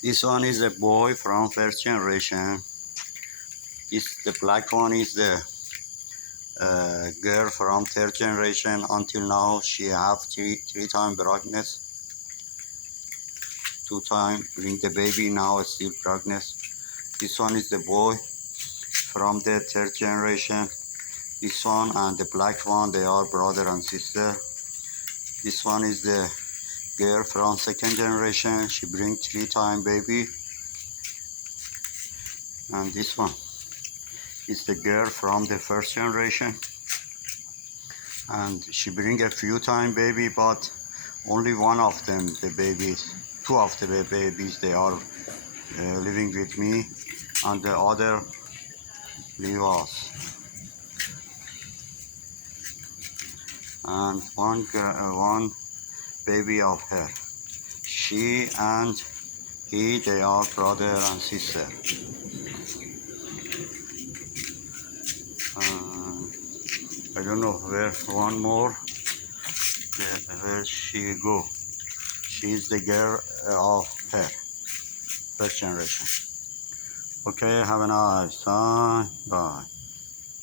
This one is a boy from first generation. The black one is the girl from third generation. Until now, she have three time pregnant. 2 time bring the baby, now still pregnant. This one is the boy from the third generation. This one and the black one, they are brother and sister. This one is the girl from second generation. She bring 3 time baby. And this one is the girl from the first generation. And she bring a few time baby, but only one of them, the babies, 2 of the babies, they are living with me, and the other leave us. And one baby of her. She and he, they are brother and sister. I don't know where one more, where she go. She is the girl of her first generation. Okay, have a nice time. Bye.